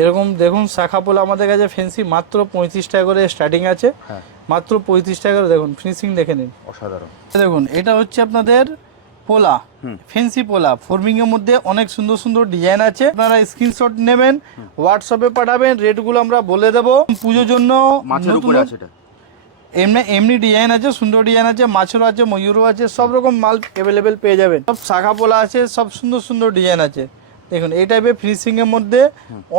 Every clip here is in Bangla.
এরকম দেখুন শাখা পোলা আমাদের কাছে ফেন্সি মাত্র পঁয়ত্রিশ টাকা করে স্টার্টিং আছে। হ্যাঁ। মাত্র পঁয়ত্রিশ টাকা করে দেখুন ফিনিশিং দেখে নিন। অসাধারণ। দেখুন এটা হচ্ছে আপনাদের পোলা ফেন্সি পোলা। ফর্মিং এর মধ্যে অনেক সুন্দর সুন্দর ডিজাইন আছে। আপনারা স্ক্রিনশট নেবেন হোয়াটসঅ্যাপে পাঠাবেন রেটগুলো আমরা বলে দেবো। পুজোর জন্য এমনি এমনি ডিজাইন আছে সুন্দর ডিজাইন আছে মাছেরও আছে ময়ূরও আছে সব রকম মাল অ্যাভেলেবেল পেয়ে যাবেন। সব শাখা পোলা আছে সব সুন্দর সুন্দর ডিজাইন আছে। দেখুন এই টাইপের ফিনিশিং এর মধ্যে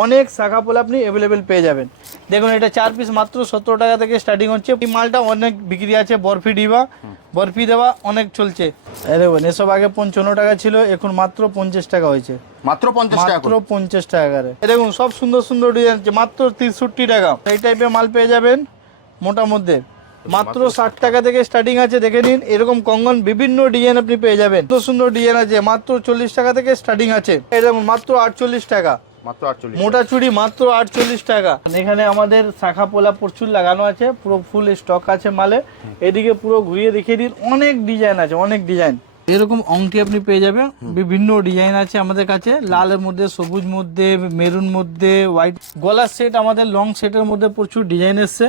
অনেক শাখা পোলা আপনি অ্যাভেলেবেল পেয়ে যাবেন। দেখুন এটা চার পিস মাত্র সতেরো টাকা থেকে স্টার্টিং হচ্ছে। এই মালটা অনেক বিক্রি আছে বরফি ডিবা। বরফি দেওয়া অনেক চলছে। দেখুন এসব আগে পঞ্চান্ন টাকা ছিল এখন মাত্র পঞ্চাশ টাকা হয়েছে। মাত্র পঞ্চাশ টাকা মাত্র পঞ্চাশ টাকা করে। দেখুন সব সুন্দর সুন্দর ডিজাইন মাত্র তিরষট্টি টাকা। এই টাইপের মাল পেয়ে যাবেন মোটা মধ্যে মাত্র ষাট টাকা থেকে স্টার্টিং আছে দেখে নিন। এরকম কঙ্গন বিভিন্ন ডিজাইন আপনি পেয়ে যাবেন। সুন্দর সুন্দর ডিজাইন আছে মাত্র চল্লিশ টাকা থেকে স্টার্টিং আছে। এরকম মাত্র আটচল্লিশ টাকা। মাত্র আটচল্লিশ মোটা চুড়ি মাত্র আটচল্লিশ টাকা। এখানে আমাদের শাখা পোলা প্রচুর লাগানো আছে পুরো ফুল স্টক আছে মালে। এদিকে পুরো ঘুরিয়ে দেখিয়ে দিন অনেক ডিজাইন আছে অনেক ডিজাইন। এরকম অংটি আপনি পেয়ে যাবেন। বিভিন্ন ডিজাইন আছে আমাদের কাছে। লালের মধ্যে সবুজ মধ্যে মেরুন মধ্যে হোয়াইট। গলার সেট আমাদের লং সেটের মধ্যে প্রচুর ডিজাইন এসছে।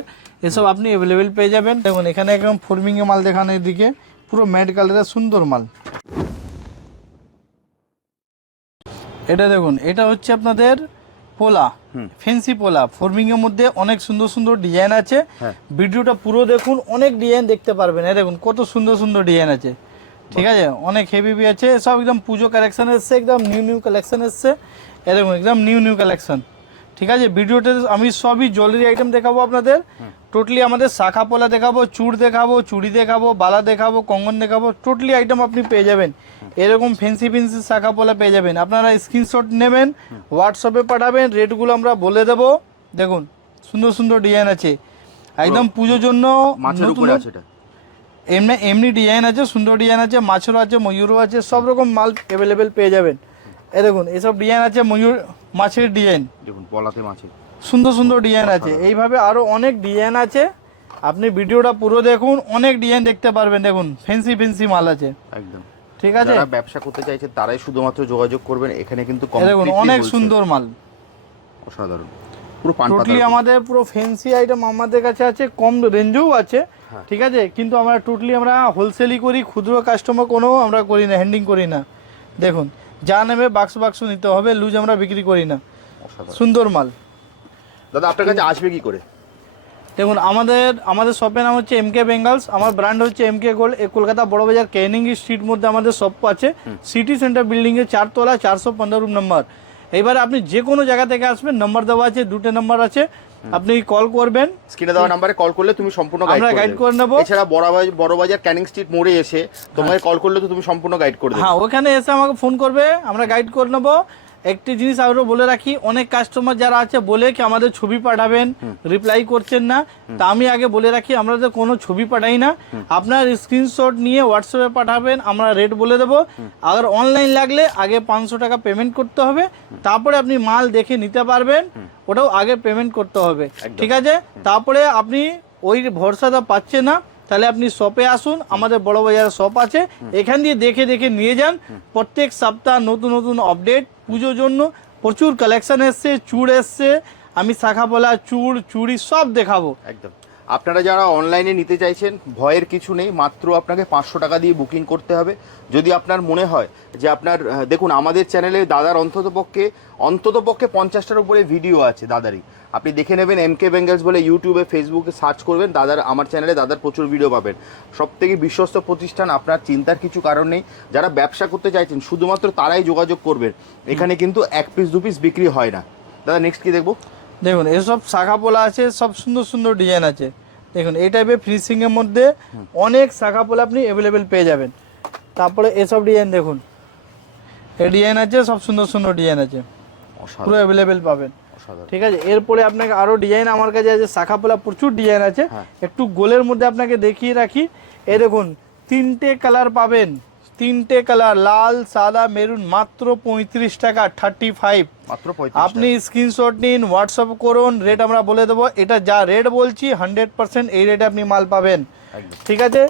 এসব আপনি অ্যাভেলেবেল পেয়ে যাবেন। দেখুন এখানে একদম ফর্মিং এ মাল দেখানো এদিকে। পুরো ম্যাট কালারের সুন্দর মাল। এটা দেখুন এটা হচ্ছে আপনাদের পোলা। ফেন্সি পোলা। ফর্মিং এর মধ্যে অনেক সুন্দর সুন্দর ডিজাইন আছে। হ্যাঁ। ভিডিওটা পুরো দেখুন অনেক ডিজাইন দেখতে পারবেন। এই দেখুন কত সুন্দর সুন্দর ডিজাইন আছে। ঠিক আছে? অনেক হেভি বি আছে সব একদম পুজো কালেকশন এসছে একদম নিউ নিউ কালেকশন এসছে। এরকম একদম নিউ নিউ কালেকশন ঠিক আছে? ভিডিওতে আমি সবই জুয়েলারি আইটেম দেখাবো আপনাদের। টোটালি আমাদের শাখা পোলা দেখাবো চুড় দেখাবো চুড়ি দেখাবো বালা দেখাবো কঙ্গন দেখাবো টোটালি আইটেম আপনি পেয়ে যাবেন। এরকম ফেন্সি ফেন্সি শাখা পোলা পেয়ে যাবেন। আপনারা স্ক্রিনশট নেবেন হোয়াটসঅ্যাপে পাঠাবেন রেটগুলো আমরা বলে দেবো। দেখুন সুন্দর সুন্দর ডিজাইন আছে। একদম পুজোর জন্য মাছের উপরে আছে এটা। এমনি এমনি ডিজাইন আছে সুন্দর ডিজাইন আছে মাছেরও আছে ময়ূরও আছে সব রকম মাল অ্যাভেলেবেল পেয়ে যাবেন। এ দেখুন এসব ডিজাইন আছে ময়ূর মাছের ডিজাইন দেখুন পলাতে মাছের। সুন্দর সুন্দর ডিজাইন আছে। এইভাবে আরও অনেক ডিজাইন আছে। আপনি ভিডিওটা পুরো দেখুন অনেক ডিজাইন দেখতে পারবেন দেখুন ফেন্সি ফেন্সি মাল আছে। একদম। ঠিক আছে? যারা ব্যবসা করতে চাইছে তারাই শুধুমাত্র যোগাযোগ করবেন এখানে কিন্তু দেখুন অনেক সুন্দর মাল। অসাধারণ। পুরো টোটালি আমাদের পুরো ফেন্সি আইটেম আমাদের কাছে আছে কম রেঞ্জেও আছে। ঠিক আছে? কিন্তু আমরা টোটালি আমরা হোলসেলই করি ক্ষুদ্র কাস্টমার কোনো আমরা করি না হ্যান্ডিং করি না। দেখুন যা নেবে বাক্স বাক্স নিতে হবে লুজ আমরা বিক্রি করি না। সুন্দর মাল। দাদা আপনার কাছে আসবে কি করে? দেখুন আমাদের আমাদের শপের নাম হচ্ছে এম কে বেঙ্গলস আমার ব্র্যান্ড হচ্ছে M K gold Kolkata Burrabazar Canning street মধ্যে আমাদের শপ আছে। সিটি সেন্টার বিল্ডিং এর চারতলা চারশো পনেরো রুম নাম্বার এবারে আপনি যে কোনো জায়গা থেকে আসবেন নাম্বার দেওয়া আছে দুটো নাম্বার আছে। আপনি কল করবেন। স্ক্রিনে দেওয়া নাম্বারে কল করলে তুমি সম্পূর্ণ গাইড আমরা গাইড করে নেব। এছাড়া বড় বাজার বড় বাজার ক্যানিং স্ট্রিট মোড়ে এসে তোমাকে কল করলে তো তুমি সম্পূর্ণ গাইড করে দেবে। হ্যাঁ ওখানে এসে আমাকে ফোন করবে আমরা গাইড করে নেব। একটি জিনিস আরও বলে রাখি অনেক কাস্টমার যারা আছে বলে কি আমাদের ছবি পাঠাবেন রিপ্লাই করছেন না। তা আমি আগে বলে রাখি আমরা তো কোনো ছবি পাঠাই না। আপনার স্ক্রিনশট নিয়ে হোয়াটসঅ্যাপে পাঠাবেন আমরা রেট বলে দেবো। আর অনলাইন লাগলে আগে পাঁচশো টাকা পেমেন্ট করতে হবে। তারপরে আপনি মাল দেখে নিতে পারবেন ওটাও আগে পেমেন্ট করতে হবে। ঠিক আছে? তারপরে আপনি ওই ভরসাটা পাচ্ছে না তাহলে আপনি শপে আসুন। আমাদের বড় বাজারে শপ আছে। এখান দিয়ে দেখে দেখে নিয়ে যান। প্রত্যেক সপ্তাহ নতুন নতুন আপডেট পুজোর জন্য প্রচুর কালেকশন এসছে, চুড় এসছে, আমি শাখা বলা চুড়, চুড়ি সব দেখাবো। একদম। আপনারা যারা অনলাইনে নিতে চাইছেন, ভয়ের কিছু নেই, মাত্র আপনাকে পাঁচশো টাকা দিয়ে বুকিং করতে হবে। যদি আপনার মনে হয় যে আপনার দেখুন, আমাদের চ্যানেলে দাদার অন্তত পক্ষে অন্তত পক্ষে পঞ্চাশটার উপরে ভিডিও আছে দাদারই। আপনি দেখে নেবেন এম কে বেঙ্গলস বলে ইউটিউবে ফেসবুকে সার্চ করবেন, দাদার, আমার চ্যানেলে দাদার প্রচুর ভিডিও পাবেন। সব থেকে বিশ্বস্ত প্রতিষ্ঠান, আপনার চিন্তার কিছু কারণ নেই। যারা ব্যবসা করতে চাইছেন, শুধুমাত্র তারাই যোগাযোগ করবেন। এখানে কিন্তু এক পিস দু পিস বিক্রি হয় না। দাদা নেক্সট কি দেখব? দেখুন এসব শাখা পোলা আছে সব সুন্দর সুন্দর ডিজাইন আছে। দেখুন এই টাইপের ফিনিশিং এর মধ্যে অনেক শাখা পোলা আপনি অ্যাভেলেবেল পেয়ে যাবেন। তারপরে এসব ডিজাইন দেখুন। এই ডিজাইন আছে সব সুন্দর সুন্দর ডিজাইন আছে। পুরো অ্যাভেলেবেল পাবেন। ঠিক আছে এরপরে আপনাকে আরও ডিজাইন আমার কাছে আছে শাখা পোলা প্রচুর ডিজাইন আছে। হ্যাঁ। একটু গোলের মধ্যে আপনাকে দেখিয়ে রাখি। এ দেখুন তিনটে কালার পাবেন। তিনটে কালার লাল সাদা মেরুন মাত্র পঁয়ত্রিশ টাকা থার্টি ফাইভ মাত্র আপনি স্ক্রিনশট নিন হোয়াটসঅ্যাপ করুন রেট আমরা বলে দেবো। এটা যা রেট বলছি হান্ড্রেড পার্সেন্ট এই রেটে আপনি মাল পাবেন। ঠিক আছে?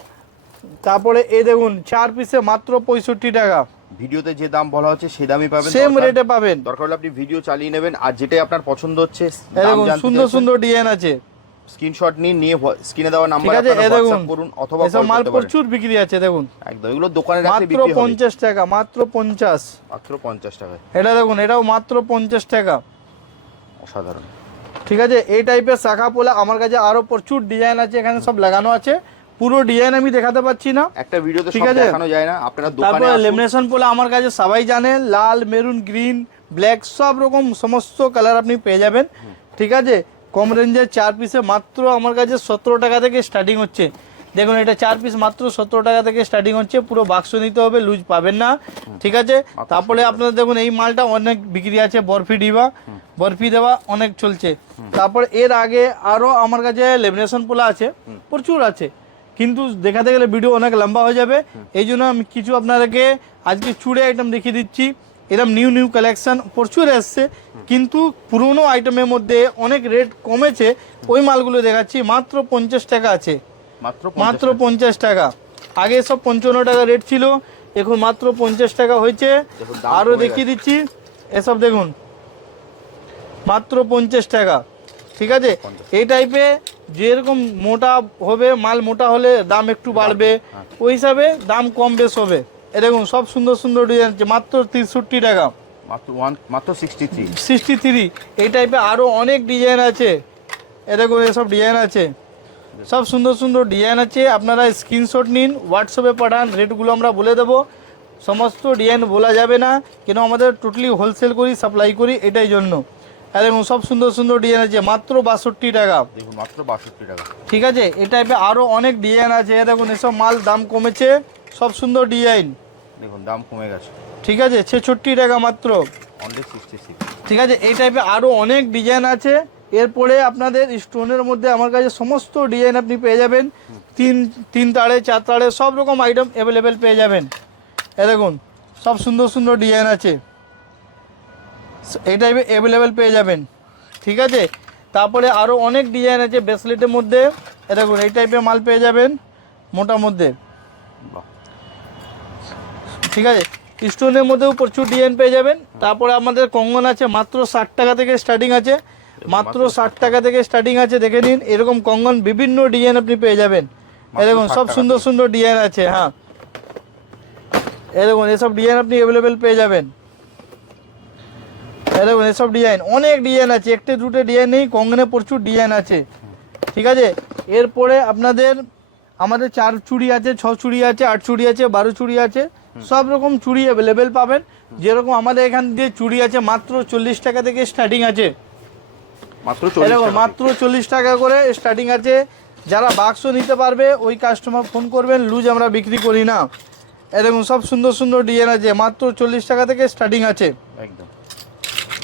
তারপরে এ দেখুন চার পিসে মাত্র পঁয়ষট্টি টাকা। ভিডিওতে যে দাম বলা হচ্ছে সেই দামই পাবেন। সেম রেটে পাবেন। দরকার হলে আপনি ভিডিও চালিয়ে নেবেন। আর যেটাই আপনার পছন্দ হচ্ছে সুন্দর সুন্দর ডিজাইন আছে। স্ক্রিনশট নিন নিয়ে স্ক্রিনে দেওয়া নাম্বার আপনারা হোয়াটসঅ্যাপ করুন অথবা কল মাল প্রচুর বিক্রি আছে দেখুন। একদম এগুলো দোকানে রাখলে মাত্র বিক্রি হবে পঞ্চাশ টাকা মাত্র পঞ্চাশ। মাত্র পঞ্চাশ টাকা এটা দেখুন এটাও মাত্র পঞ্চাশ টাকা। অসাধারণ। ঠিক আছে এই টাইপের শাখা পোলা আমার কাছে আরও প্রচুর ডিজাইন আছে এখানে সব লাগানো আছে। পুরো ডিজাইন আমি দেখাতে পাচ্ছি না। একটা ভিডিওতে সব। দেখানো যায় না আপনারা দোকানে তারপরে আসুন। লেমিনেশন পোলা আমার কাছে সবাই জানে লাল মেরুন গ্রিন ব্ল্যাক সব রকম সমস্ত কালার আপনি পেয়ে যাবেন। ঠিক আছে? কম রেঞ্জের চার পিসে মাত্র আমার কাছে সতেরো টাকা থেকে স্টার্টিং হচ্ছে। দেখুন, এটা চার পিস মাত্র সতেরো টাকা থেকে স্টার্টিং হচ্ছে। পুরো বাক্স নিতে হবে, লুজ পাবেন না। ঠিক আছে? তারপরে আপনারা দেখুন, এই মালটা অনেক বিক্রি আছে, বরফি ডিবা। বরফি দেওয়া অনেক চলছে। তারপর এর আগে আরও আমার কাছে লেমিনেশন পোলা আছে, প্রচুর আছে। কিন্তু দেখাতে গেলে ভিডিও অনেক লম্বা হয়ে যাবে। এই জন্য আমি কিছু আপনাদেরকে আজকে চুড়ে আইটেম দেখিয়ে দিচ্ছি। এরকম নিউ নিউ কালেকশন প্রচুর এসছে। কিন্তু পুরনো আইটেমের মধ্যে অনেক রেট কমেছে। ওই মালগুলো দেখাচ্ছি মাত্র পঞ্চাশ টাকা আছে। মাত্র মাত্র পঞ্চাশ টাকা। আগে সব পঞ্চান্ন টাকা রেট ছিল এখন মাত্র পঞ্চাশ টাকা হয়েছে। আরও দেখিয়ে দিচ্ছি এসব দেখুন। মাত্র পঞ্চাশ টাকা। ঠিক আছে? এই টাইপে যেরকম মোটা হবে মাল মোটা হলে দাম একটু বাড়বে ওই হিসাবে দাম কম বেশ হবে। এ দেখুন সব সুন্দর সুন্দর ডিজাইন আছে। মাত্র তিরষট্টি টাকা। মাত্র ওয়ান মাত্র সিক্সটি থ্রি সিক্সটি থ্রি এই টাইপে আরও অনেক ডিজাইন আছে। এ দেখুন এসব ডিজাইন আছে। সব সুন্দর সুন্দর ডিজাইন আছে। আপনারা স্ক্রিনশট নিন হোয়াটসঅ্যাপে পাঠান রেটগুলো আমরা বলে দেবো। সমস্ত ডিজাইন বলা যাবে না। কেন আমাদের টোটালি হোলসেল করি সাপ্লাই করি এটাই জন্য। আর দেখুন সব সুন্দর সুন্দর ডিজাইন আছে। মাত্র বাষট্টি টাকা। দেখুন মাত্র বাষট্টি টাকা। ঠিক আছে? এই টাইপে আরও অনেক ডিজাইন আছে। এ দেখুন এসব মাল দাম কমেছে। সব সুন্দর ডিজাইন দেখুন দাম কমে গেছে। ঠিক আছে ছেষট্টি টাকা মাত্র। ঠিক আছে এই টাইপের আরও অনেক ডিজাইন আছে। এরপরে আপনাদের স্টোনের মধ্যে আমার কাছে সমস্ত ডিজাইন আপনি পেয়ে যাবেন। তিন তিন তাড়ে চার তাড়ে সব রকম আইটেম অ্যাভেলেবেল পেয়ে যাবেন। এ দেখুন সব সুন্দর সুন্দর ডিজাইন আছে। এই টাইপের অ্যাভেলেবেল পেয়ে যাবেন। ঠিক আছে তারপরে আরও অনেক ডিজাইন আছে ব্রেসলেটের মধ্যে। এ দেখুন এই টাইপের মাল পেয়ে যাবেন মোটা মধ্যে ঠিক আছে? স্টোনের মধ্যেও প্রচুর ডিজাইন পেয়ে যাবেন। তারপরে আমাদের কঙ্গন আছে মাত্র ষাট টাকা থেকে স্টার্টিং আছে। মাত্র ষাট টাকা। থেকে স্টার্টিং আছে দেখে নিন। এরকম কঙ্গন বিভিন্ন ডিজাইন আপনি পেয়ে যাবেন। এরকম সব সুন্দর সুন্দর ডিজাইন আছে হ্যাঁ। এরকম এসব ডিজাইন আপনি অ্যাভেলেবেল পেয়ে যাবেন। এরকম এসব ডিজাইন অনেক ডিজাইন আছে। একটে দুটো ডিজাইন নেই কঙ্গনে প্রচুর ডিজাইন আছে। ঠিক আছে? এরপরে আপনাদের আমাদের চার চুড়ি আছে ছ চুড়ি আছে আট চুড়ি আছে বারো চুড়ি আছে। সব রকম চুড়ি অ্যাভেলেবেল পাবেন। যেরকম আমাদের এখান দিয়ে চুড়ি আছে মাত্র চল্লিশ টাকা থেকে স্টার্টিং আছে। মাত্র মাত্র চল্লিশ টাকা করে স্টার্টিং আছে। যারা বাক্স নিতে পারবে ওই কাস্টমার ফোন করবেন লুজ আমরা বিক্রি করি না। এরকম সব সুন্দর সুন্দর ডিজাইন আছে মাত্র চল্লিশ টাকা থেকে স্টার্টিং আছে। একদম।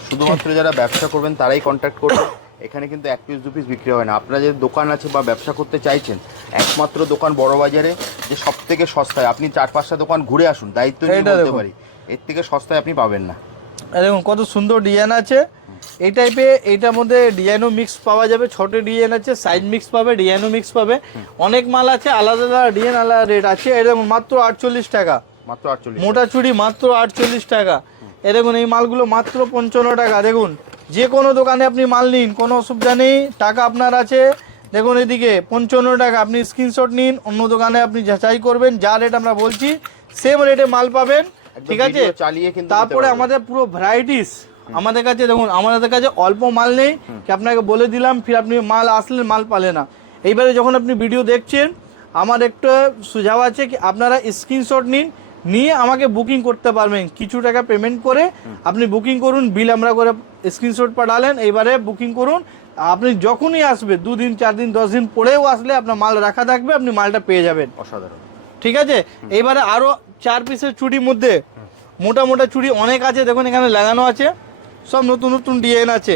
শুধুমাত্র যারা ব্যবসা করবেন তারাই কন্ট্যাক্ট করবেন। এখানে কিন্তু এক পিস দু পিস বিক্রি হয় না। আপনারা যে দোকান আছে বা ব্যবসা করতে চাইছেন একমাত্র দোকান বড় বাজারে যে সব থেকে সস্তায়। আপনি চার পাঁচটা দোকান ঘুরে আসুন দায়িত্ব নিয়ে বলতে পারি। এর থেকে সস্তায় আপনি পাবেন না। দেখুন কত সুন্দর ডিজাইন আছে। এই টাইপে এইটার মধ্যে ডিজাইনও মিক্স পাওয়া যাবে। ছোট ডিজাইন আছে সাইজ মিক্স পাবে ডিজাইনও মিক্স পাবে। অনেক মাল আছে আলাদা আলাদা ডিজাইন আলাদা রেট আছে। এরকম মাত্র আটচল্লিশ টাকা। মাত্র আটচল্লিশ মোটা চুড়ি মাত্র আটচল্লিশ টাকা। এ দেখুন এই মালগুলো মাত্র পঞ্চান্ন টাকা। দেখুন যে কোনো দোকানে আপনি মাল নিন কোনো অসুবিধা নেই। টাকা আপনার আছে। দেখুন এদিকে পঞ্চান্ন টাকা আপনি স্ক্রিনশট নিন অন্য দোকানে আপনি যাচাই করবেন যা রেট আমরা বলছি সেম রেটে মাল পাবেন ঠিক আছে? চালিয়ে কিন্তু তারপরে আমাদের পুরো ভ্যারাইটিস আমাদের কাছে দেখুন আমাদের কাছে অল্প মাল নেই। কি আপনাকে বলে দিলাম ফির আপনি মাল আসলেন মাল পালে না। এইবারে যখন আপনি ভিডিও দেখছেন আমার একটা সুঝাও আছে কি আপনারা স্ক্রিনশট নিন নিয়ে আমাকে বুকিং করতে পারবেন। কিছু টাকা পেমেন্ট করে আপনি বুকিং করুন বিল আমরা করে স্ক্রিনশট পাঠালেন এইবারে বুকিং করুন। আপনি যখনই আসবে দুদিন চার দিন দশ দিন পরেও আসলে আপনার মাল রাখা থাকবে আপনি মালটা পেয়ে যাবেন। অসাধারণ। ঠিক আছে? এবারে আরও চার পিসের চুড়ির মধ্যে মোটা মোটা চুড়ি অনেক আছে দেখুন এখানে লাগানো আছে। সব নতুন নতুন ডিজাইন আছে।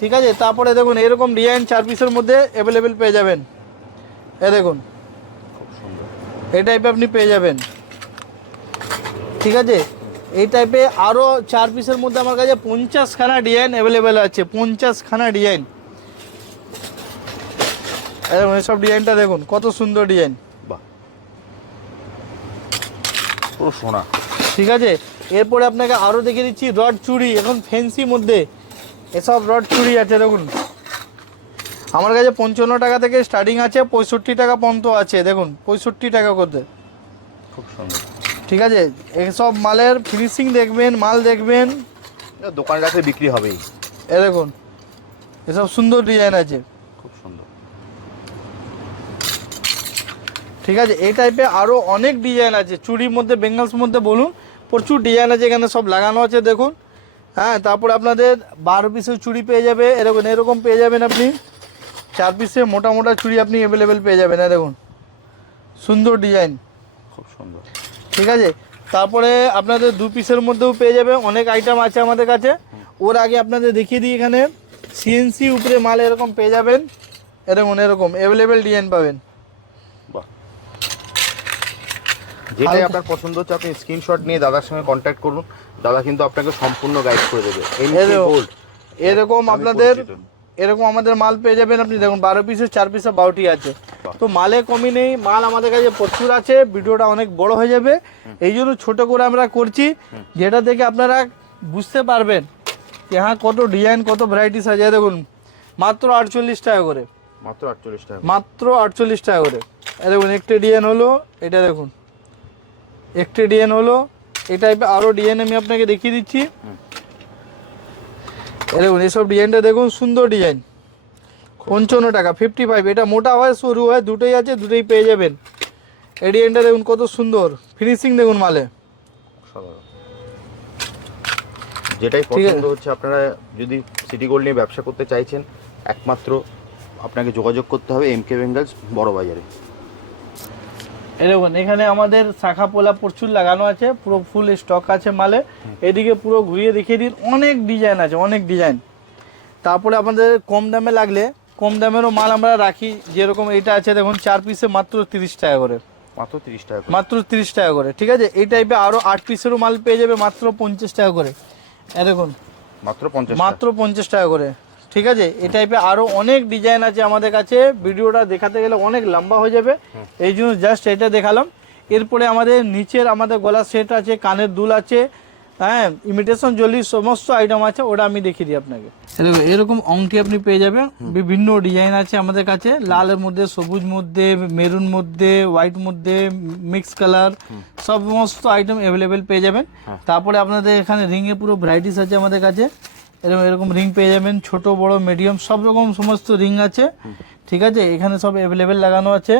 ঠিক আছে? তারপরে দেখুন এরকম ডিজাইন চার পিসের মধ্যে অ্যাভেলেবেল পেয়ে যাবেন। এ দেখুন। এই টাইপে আপনি পেয়ে যাবেন। ঠিক আছে? এই টাইপে আরও চার পিসের মধ্যে আমার কাছে পঞ্চাশখানা ডিজাইন অ্যাভেলেবেল আছে পঞ্চাশখানা ডিজাইন এরকম সব ডিজাইনটা দেখুন কত সুন্দর ডিজাইন বাহ। পুরো সোনা। ঠিক আছে? এরপরে আপনাকে আরও দেখিয়ে দিচ্ছি রড চুড়ি এখন ফেন্সি মধ্যে। এসব রড চুড়ি আছে দেখুন। আমার কাছে পঞ্চান্ন টাকা থেকে স্টার্টিং আছে পঁয়ষট্টি টাকা পর্যন্ত আছে দেখুন পঁয়ষট্টি টাকা করতে। খুব সুন্দর। ঠিক আছে? এসব মালের ফিনিশিং দেখবেন মাল দেখবেন। দোকানে রাখলে বিক্রি হবেই। এ দেখুন এসব সুন্দর ডিজাইন আছে। খুব সুন্দর। ঠিক আছে? এই টাইপের আরও অনেক ডিজাইন আছে। চুড়ির মধ্যে বেঙ্গলস মধ্যে বলুন প্রচুর ডিজাইন আছে এখানে সব লাগানো আছে দেখুন। হ্যাঁ তারপরে আপনাদের বারো পিসের চুড়ি পেয়ে যাবে। এরকম এরকম পেয়ে যাবেন আপনি। চার পিসে মোটা মোটা চুড়ি আপনি অ্যাভেলেবেল পেয়ে যাবেন হ্যাঁ দেখুন। সুন্দর ডিজাইন খুব সুন্দর। ঠিক আছে? তারপরে আপনাদের দু পিসের মধ্যেও পেয়ে যাবে অনেক আইটেম আছে আমাদের কাছে। ওর আগে আপনাদের দেখিয়ে দিই এখানে। সিএনসি উপরে মাল এরকম পেয়ে যাবেন। এরকম এরকম অ্যাভেলেবেল ডিজাইন পাবেন। বাহ। যেটাই আপনার পছন্দ হচ্ছে আপনি স্ক্রিনশট নিয়ে দাদার সঙ্গে কন্ট্যাক্ট করুন। দাদা কিন্তু আপনাকে সম্পূর্ণ গাইড করে দেবে। এরকম। আপনাদের এরকম আমাদের মাল পেয়ে যাবেন আপনি। দেখুন বারো পিসের চার পিসের বারোটি আছে। তো মালে কমই নেই মাল আমাদের কাছে প্রচুর আছে ভিডিওটা অনেক বড় হয়ে যাবে। এই জন্য ছোটো করে আমরা করছি যেটা থেকে আপনারা বুঝতে পারবেন যে হ্যাঁ কত ডিজাইন কত ভ্যারাইটিস আছে দেখুন মাত্র আটচল্লিশ টাকা করে। মাত্র আটচল্লিশ টাকা মাত্র আটচল্লিশ টাকা করে। দেখুন একটি ডিজাইন হলো এটা দেখুন। একটি ডিজাইন হলো এই টাইপের আরও ডিজাইন আমি আপনাকে দেখিয়ে দিচ্ছি। দেখুন এইসব ডিজাইনটা দেখুন সুন্দর ডিজাইন। পঞ্চান্ন টাকা ফিফটি ফাইভ এটা মোটা হয় সরু হয় দুটোই আছে দুটোই পেয়ে যাবেন। এই ডিজাইনটা দেখুন কত সুন্দর। ফিনিশিং দেখুন মালে। যেটাই। পছন্দ হচ্ছে আপনারা যদি সিটি গোল্ড নিয়ে ব্যবসা করতে চাইছেন একমাত্র আপনাকে যোগাযোগ করতে হবে এম কে বেঙ্গলস বড় বাজারে। দেখুন এখানে আমাদের শাখা পোলা প্রচুর লাগানো আছে পুরো ফুল স্টক আছে মালে। এদিকে পুরো ঘুরিয়ে দেখিয়ে দিন অনেক ডিজাইন আছে অনেক ডিজাইন তারপরে আমাদের কম দামে লাগলে কম দামেরও মাল আমরা রাখি যেরকম এটা আছে দেখুন চার পিসে মাত্র তিরিশ টাকা করে। মাত্র তিরিশ টাকা করে। মাত্র তিরিশ টাকা করে ঠিক আছে? এই টাইপে আরও আট পিসেরও মাল পেয়ে যাবে মাত্র পঞ্চাশ টাকা করে। দেখুন মাত্র পঞ্চাশ মাত্র পঞ্চাশ টাকা করে। ঠিক আছে? এই টাইপে আরও অনেক ডিজাইন আছে আমাদের কাছে। ভিডিওটা দেখাতে গেলে অনেক লম্বা হয়ে যাবে। এই জন্য জাস্ট এটা দেখালাম। এরপরে আমাদের নিচের আমাদের গলার সেট আছে কানের দুল আছে হ্যাঁ ইমিটেশন জলি সমস্ত আইটেম আছে ওটা আমি দেখিয়ে দিই আপনাকে। এরকম এরকম অংটি আপনি পেয়ে যাবেন। বিভিন্ন ডিজাইন আছে আমাদের কাছে। লালের মধ্যে সবুজ মধ্যে মেরুন মধ্যে হোয়াইট মধ্যে মিক্স কালার সমস্ত আইটেম অ্যাভেলেবেল পেয়ে যাবেন। তারপরে আপনাদের এখানে রিংয়ে পুরো ভ্যারাইটিস আছে আমাদের কাছে। এরকম এরকম রিং পেয়ে যাবেন ছোট বড় মিডিয়াম সব রকম সমস্ত রিং আছে। ঠিক আছে? এখানে সব অ্যাভেলেবেল লাগানো আছে।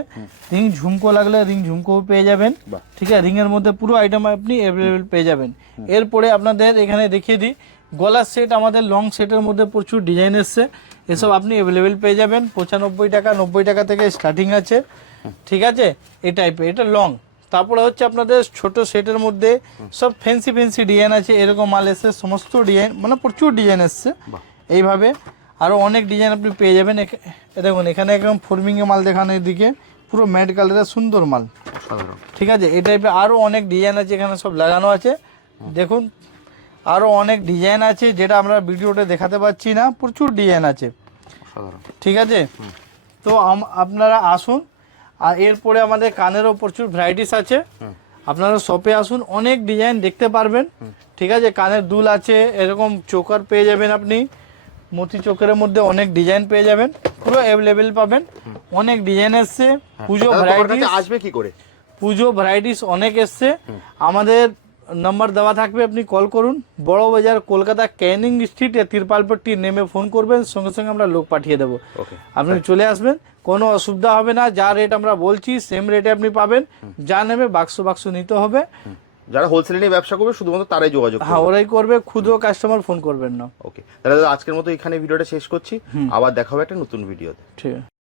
রিং ঝুমকো লাগলে রিং ঝুমকোও পেয়ে যাবেন। ঠিক আছে? রিংয়ের মধ্যে পুরো আইটেম আপনি অ্যাভেলেবেল পেয়ে যাবেন। এরপরে আপনাদের এখানে দেখিয়ে দিই গলার সেট আমাদের লং সেটের মধ্যে প্রচুর ডিজাইন এসছে। এসব আপনি অ্যাভেলেবেল পেয়ে যাবেন। পঁচানব্বই টাকা নব্বই টাকা থেকে স্টার্টিং আছে। ঠিক আছে? এই টাইপের এটা লং তারপরে হচ্ছে আপনাদের ছোট সেটের মধ্যে সব ফ্যান্সি ফ্যান্সি ডিজাইন আছে। এরকম মাল এসছে সমস্ত ডিজাইন মানে প্রচুর ডিজাইন এসছে। এইভাবে আরও অনেক ডিজাইন আপনি পেয়ে যাবেন। দেখুন এখানে একদম ফর্মিংয়ে মাল দেখানো এদিকে। পুরো ম্যাট কালারের সুন্দর মাল। ঠিক আছে? এই টাইপের আরও অনেক ডিজাইন আছে এখানে সব লাগানো আছে। দেখুন আরও অনেক ডিজাইন আছে যেটা আমরা ভিডিওতে দেখাতে পাচ্ছি না। প্রচুর ডিজাইন আছে। ঠিক আছে? তো আপনারা আসুন আর এরপরে আমাদের কানেরও প্রচুর ভ্যারাইটিস আছে। আপনারা শপে আসুন অনেক ডিজাইন দেখতে পারবেন। ঠিক আছে কানের দুল আছে এরকম চোকার পেয়ে যাবেন আপনি। মতি চোখের মধ্যে অনেক ডিজাইন পেয়ে যাবেন পুরো অ্যাভেলেবেল পাবেন। অনেক ডিজাইন এসছে পুজো দাদা, ভ্যারাইটিস আসবে কি করে? পুজো ভ্যারাইটিস অনেক এসছে। আমাদের নাম্বার দেওয়া থাকবে আপনি কল করুন। বড় বাজার কলকাতা ক্যানিং স্ট্রিটে তিরপালপট্টি নেমে ফোন করবেন সঙ্গে সঙ্গে আমরা লোক পাঠিয়ে দেবো। আপনি চলে আসবেন কোনো অসুবিধা হবে না যা রেট আমরা বলছি সেম রেটে আপনি পাবেন। যা নেবে বাক্স বাক্স নিতে হবে। যারা হোলসেল নিয়ে ব্যবসা করবে শুধুমাত্র তারাই যোগাযোগ হ্যাঁ ওরাই করবে খুদও কাস্টমার ফোন করবেন না। ওকে তাহলে আজকের মতো এখানে ভিডিওটা শেষ করছি। আবার দেখা হবে একটা নতুন ভিডিওতে ঠিক আছে।